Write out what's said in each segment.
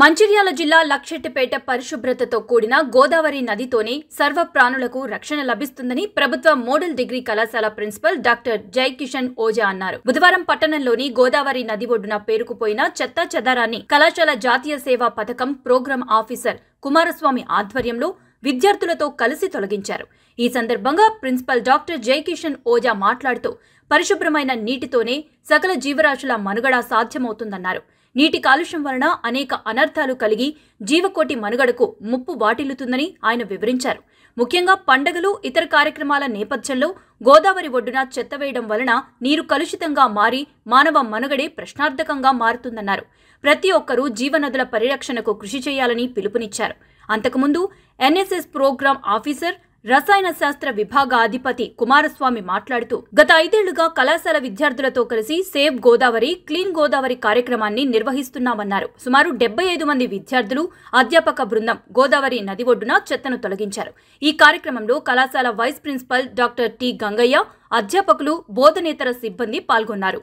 మంచిర్యాల జిల్లా లక్షెట్టిపేట పరిశుభ్రతతో కూడిన గోదావరి నదితోనే సర్వ ప్రాణులకు రక్షణ లభిస్తుందని ప్రభుత్వ మోడల్ డిగ్రీ కళాశాల ప్రిన్సిపల్ డాక్టర్ జైకిషన్ ఓజా అన్నారు. బుధవారం పట్టణంలోని గోదావరి నది ఒడ్డున పేరుకుపోయిన చెత్తా చెదారాన్ని కళాశాల జాతీయ సేవా పథకం ప్రోగ్రాం ఆఫీసర్ కుమారస్వామి ఆధ్వర్యంలో విద్యార్థులతో కలిసి తొలగించారు. ఈ సందర్భంగా ప్రిన్సిపల్ డాక్టర్ జైకిషన్ ఓజా మాట్లాడుతూ పరిశుభ్రమైన నీటితోనే సకల జీవరాశుల మనుగడ సాధ్యమవుతుందన్నారు. నీటి కాలుష్యం వలన అనేక అనర్థాలు కలిగి జీవకోటి మనుగడకు ముప్పు వాటిల్లుతుందని ఆయన వివరించారు. ముఖ్యంగా పండగలు ఇతర కార్యక్రమాల నేపథ్యంలో గోదావరి ఒడ్డున చెత్త వేయడం వలన నీరు కలుషితంగా మారి మానవ మనుగడే ప్రశ్నార్థకంగా మారుతుందన్నారు. ప్రతి ఒక్కరూ జీవనదుల పరిరక్షణకు కృషి చేయాలని పిలుపునిచ్చారు. అంతకుముందు ఎన్ఎస్ఎస్ ప్రోగ్రాం ఆఫీసర్ రసాయన శాస్త్ర విభాగ అధిపతి కుమారస్వామి మాట్లాడుతూ గత 5 ఏళ్లుగా కళాశాల విద్యార్థులతో కలిసి సేవ్ గోదావరి క్లీన్ గోదావరి కార్యక్రమాన్ని నిర్వహిస్తున్నామన్నారు. సుమారు 75 మంది విద్యార్థులు అధ్యాపక బృందం గోదావరి నది ఒడ్డున చెత్తను తొలగించారు. ఈ కార్యక్రమంలో కళాశాల vice principal doctor T Gangaiah, అధ్యాపకులు, బోధనేతర సిబ్బంది పాల్గొన్నారు.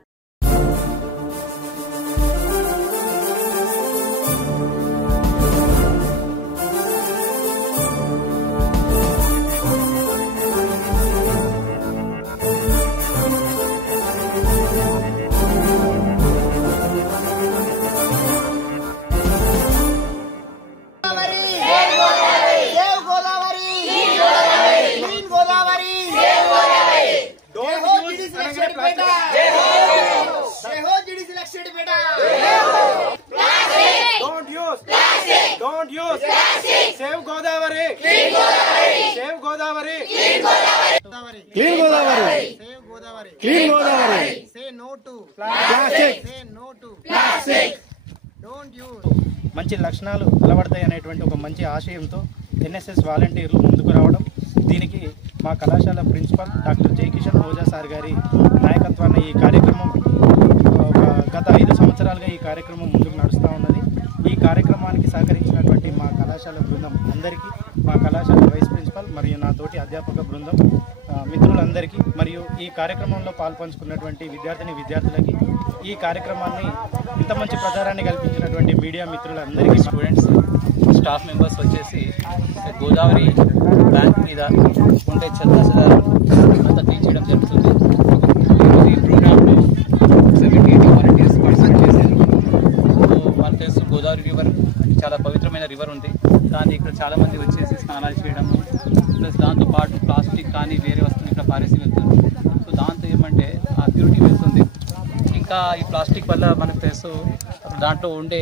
Don't use plastic. Save Godavari. Clean Godavari. Save Godavari. Clean Godavari. Clean Godavari. Save Godavari. Clean Godavari. Say no to plastic. Say no to plastic. Don't use. మంచి లక్షణాలు అలవడతాయి అనేటువంటి ఒక మంచి ఆశయంతో ఎన్ఎస్ఎస్ వాలంటీర్లు ముందుకు రావడం, దీనికి మా కళాశాల principal doctor Jaikishan Ojha sir గారి నాయకత్వాన్ని ఈ కార్యక్రమం గత 5 సంవత్సరాలుగా ఈ కార్యక్రమం ముందుకు నడుస్తూ ఉన్నది. ఈ కార్యక్రమానికి సహకరించినటువంటి మా కళాశాల బృందం అందరికీ, మా కళాశాల వైస్ ప్రిన్సిపల్ మరియు నాతోటి అధ్యాపక బృందం మిత్రులందరికీ, మరియు ఈ కార్యక్రమంలో పాల్పంచుకున్నటువంటి విద్యార్థులకి, ఈ కార్యక్రమాన్ని ఇంత మంచి ప్రచారాన్ని కల్పించినటువంటి మీడియా మిత్రులందరికీ, స్టూడెంట్స్, స్టాఫ్ మెంబర్స్ వచ్చేసి గోదావరి బ్యాంక్ మీద ఉండే చెత్త అంతా తీర్చడం జరుగుతుంది. ఈ ప్రోగ్రాంలో 70 వాలంటీర్స్ పార్టిసిపేట్ చేశారు. మనకు తెలుసు గోదావరి రివర్ చాలా పవిత్రమైన రివర్ ఉంది. కానీ ఇక్కడ చాలామంది వచ్చేసి స్నానాలు చేయడం, ప్లస్ దాంతోపాటు ప్లాస్టిక్ కానీ వేరే వస్తువులు ఇక్కడ పారేసి వెళ్తుంది. సో దాంతో ఏమంటే ఆ ప్యూరిటీ వెళ్తుంది. ఇంకా ఈ ప్లాస్టిక్ వల్ల మనకు తెలుసు దాంట్లో ఉండే